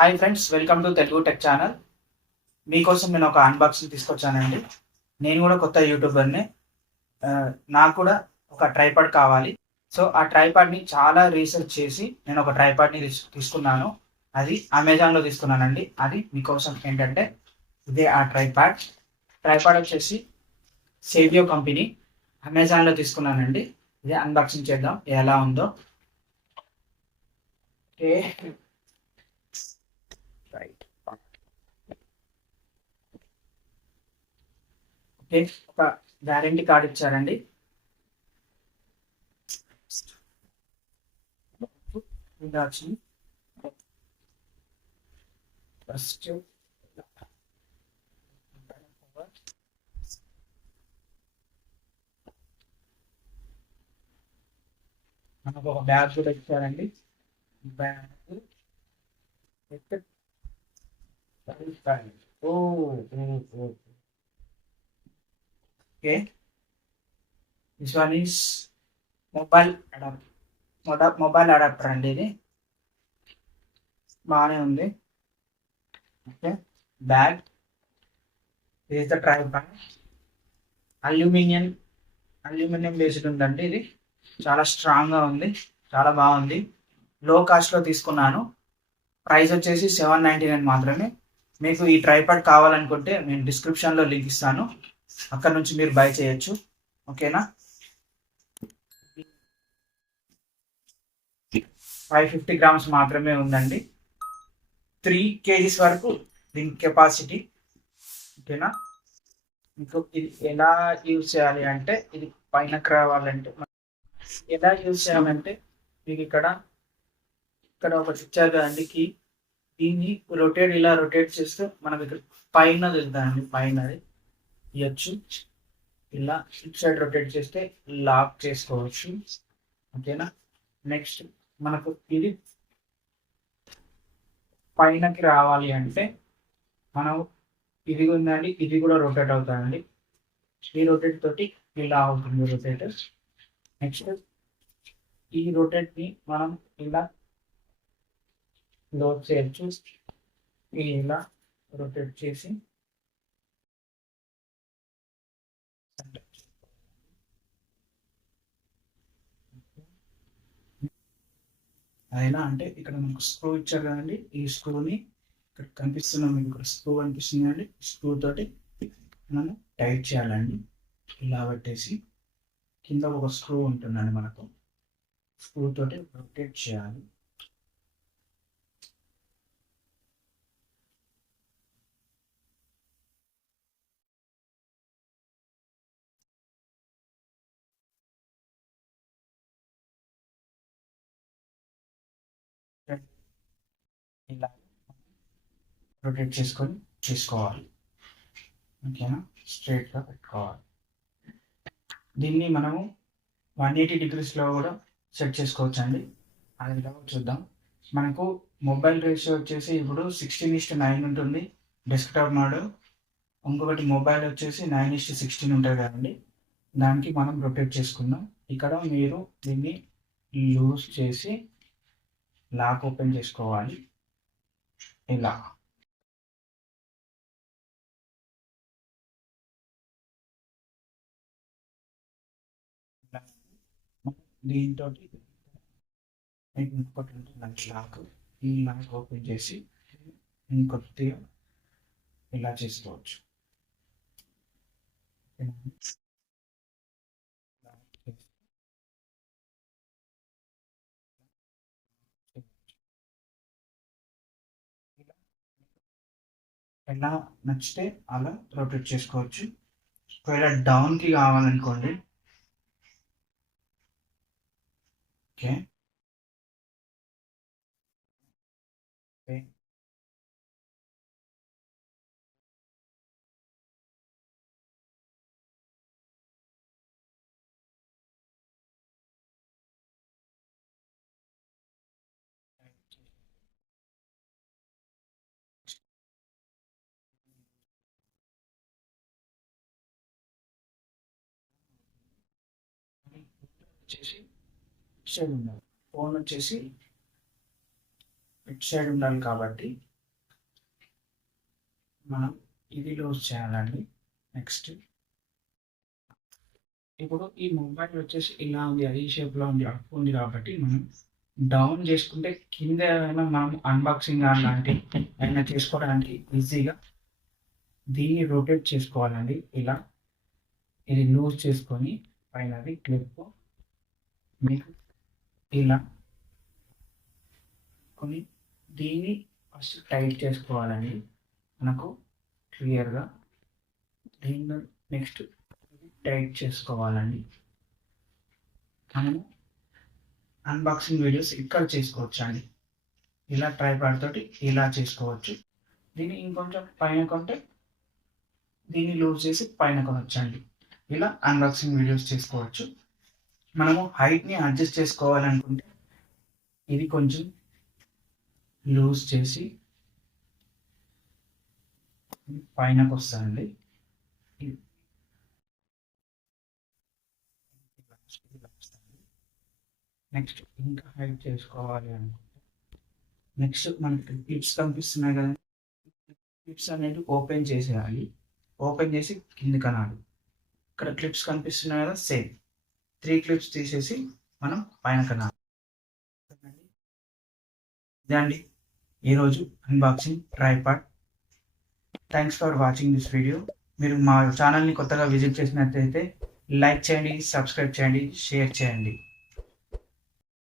Hi friends, welcome to Telugu tech channel. మీకోసం నేను ఒక అన్బాక్సింగ్ తీసుకొచ్చానండి. నేను కూడా కొత్త యూట్యూబర్ని. నాకు కూడా ఒక ట్రైపాడ్ కావాలి. సో ఆ ట్రైపాడ్ని చాలా రీసెర్చ్ చేసి నేను ఒక ట్రైపాడ్ని తీసుకున్నాను. అది అమెజాన్లో తీసుకున్నానండి. అది మీకోసం ఏంటంటే ఇదే ఆ ట్రైపాడ్. ట్రైపాడ్ వచ్చేసి సేవియో కంపెనీ, అమెజాన్లో తీసుకున్నానండి. ఇదే అన్బాక్సింగ్ చేద్దాం ఎలా ఉందో. Okay, right. ఓకే, ఒక వ్యారంటీ కార్డ్ ఇచ్చారండి. ఇంకా వచ్చింది ఫస్ట్ మనకు ఒక బ్యాగ్ కూడా ఇచ్చారండి. బ్యాగ్ ఓ okay, this one is mobile adapter. Mobile adapter అండి. ఇది బాగానే ఉంది. ఓకే, బ్యాగ్ ఇది the tripod. Aluminium aluminium based ఉందండి. ఇది చాలా స్ట్రాంగ్గా ఉంది, చాలా బాగుంది. లో కాస్ట్లో తీసుకున్నాను. ప్రైస్ వచ్చేసి 799 మాత్రమే. మీకు ఈ ట్రైపాడ్ కావాలనుకుంటే నేను డిస్క్రిప్షన్లో లింక్ ఇస్తాను, అక్కడ నుంచి మీరు బై చేయొచ్చు. ఓకేనా. 550 గ్రామ్స్ మాత్రమే ఉందండి. 3 kgs వరకు దీని కెపాసిటీ. ఓకేనా. మీకు ఇది ఎలా యూజ్ చేయాలి అంటే, ఇది పైనకి రావాలంటే ఎలా యూజ్ చేయాలంటే, మీకు ఇక్కడ ఇక్కడ ఒకటి ఇచ్చారు కదండి కీ. దీన్ని ఇలా రొటేట్ చేస్తే మనకి ఇక్కడ పైన వెళ్తానండి. పైన ఇవ్వచ్చు. ఇలా ఇటు సైడ్ రొటేట్ చేస్తే లాక్ చేసుకోవచ్చు. ఓకేనా. నెక్స్ట్ మనకు ఇది పైనకి రావాలి అంటే మనం ఇది ఉందండి, ఇది కూడా రొటేట్ అవుతాయండి. ఈ రొటేట్ తోటి ఇలా అవుతుంది రొటేట్. నెక్స్ట్ ఈ రొటేట్ని మనం ఇలా లోడ్ చేయొచ్చు. ఇలా రొటేట్ చేసి అయినా అంటే ఇక్కడ మనకు స్క్రూ ఇచ్చారు కదండి. ఈ స్క్రూని ఇక్కడ కనిపిస్తున్న మీకు ఇక్కడ స్క్రూ కనిపిస్తుంది అండి. స్క్రూ తోటి మనం టైట్ చేయాలండి. ఇలా పెట్టేసి కింద ఒక స్క్రూ ఉంటుందండి. మనకు స్క్రూ తోటి రొటేట్ చేయాలి. ఇలా రొటేట్ చేసుకోవాలి. ఓకేనా. స్ట్రైట్గా పెట్టుకోవాలి. దీన్ని మనము 180 డిగ్రీస్లో కూడా సెట్ చేసుకోవచ్చు అండి. అది ఎలా చూద్దాం. మనకు మొబైల్ రేషియో వచ్చేసి ఇప్పుడు 16:9 ఉంటుంది డెస్క్టాప్ మోడల్. ఇంకొకటి మొబైల్ వచ్చేసి 9:16 ఉంటుంది కదండి. దానికి మనం రొటేట్ చేసుకుందాం. ఇక్కడ మీరు దీన్ని లూజ్ చేసి లాక్ ఓపెన్ చేసుకోవాలి. ఇలా దీంతో ఇంకొకటి ఉంటుందండి లాక్. ఈ లాక్ ఓపెన్ చేసి ఇంకొద్దిగా ఇలా చేసుకోవచ్చు. ఎలా నచ్చితే అలా రొటేట్ చేసుకోవచ్చు. ఒకవేళ డౌన్కి కావాలనుకోండి. ఓకే, వచ్చేసి సైడ్ ఉండాలి. ఫోన్ వచ్చేసి ఇటు సైడ్ ఉండాలి కాబట్టి మనం ఇది లూజ్ చేయాలండి. నెక్స్ట్ ఇప్పుడు ఈ మొబైల్ వచ్చేసి ఇలా ఉంది, అది ఈ షేప్లో ఉంది, అప్ ఉంది కాబట్టి మనం డౌన్ చేసుకుంటే కింద ఏమైనా మనం అన్బాక్సింగ్ అలాంటి ఏమైనా చేసుకోవడానికి ఈజీగా దీన్ని రొటేట్ చేసుకోవాలండి. ఇలా ఇది లూజ్ చేసుకొని పైనది క్లిప్ మీకు ఇలా కొని దీన్ని ఫస్ట్ టైట్ చేసుకోవాలండి మనకు క్లియర్గా. దీన్ని నెక్స్ట్ టైట్ చేసుకోవాలండి. మనము అన్బాక్సింగ్ వీడియోస్ ఇక్కడ చేసుకోవచ్చు అండి. ఇలా ట్రైపాడ్ తోటి ఇలా చేసుకోవచ్చు. దీన్ని ఇంకొంచెం పైన కొంటే దీన్ని లూజ్ చేసి పైన కొనొచ్చండి. ఇలా అన్బాక్సింగ్ వీడియోస్ చేసుకోవచ్చు. మనము హైట్ని అడ్జస్ట్ చేసుకోవాలనుకుంటే ఇది కొంచెం లూజ్ చేసి పైనకు వస్తుందండి. నెక్స్ట్ ఇంకా హైట్ చేసుకోవాలి అనుకుంటే నెక్స్ట్ మనకి క్లిప్స్ కనిపిస్తున్నాయి కదండి, క్లిప్స్ అనేది ఓపెన్ చేసేయాలి. ఓపెన్ చేసి కింది కనాలి. ఇక్కడ క్లిప్స్ కనిపిస్తున్నాయి కదా, సేమ్ 3 క్లిప్స్ తీసేసి మనం పైన కనాలి. ఇదండి ఈరోజు unboxing tripod. Thanks for watching this video. మీరు మా ఛానల్ని కొత్తగా విజిట్ చేసినట్లయితే లైక్ చేయండి, సబ్స్క్రైబ్ చేయండి, షేర్ చేయండి.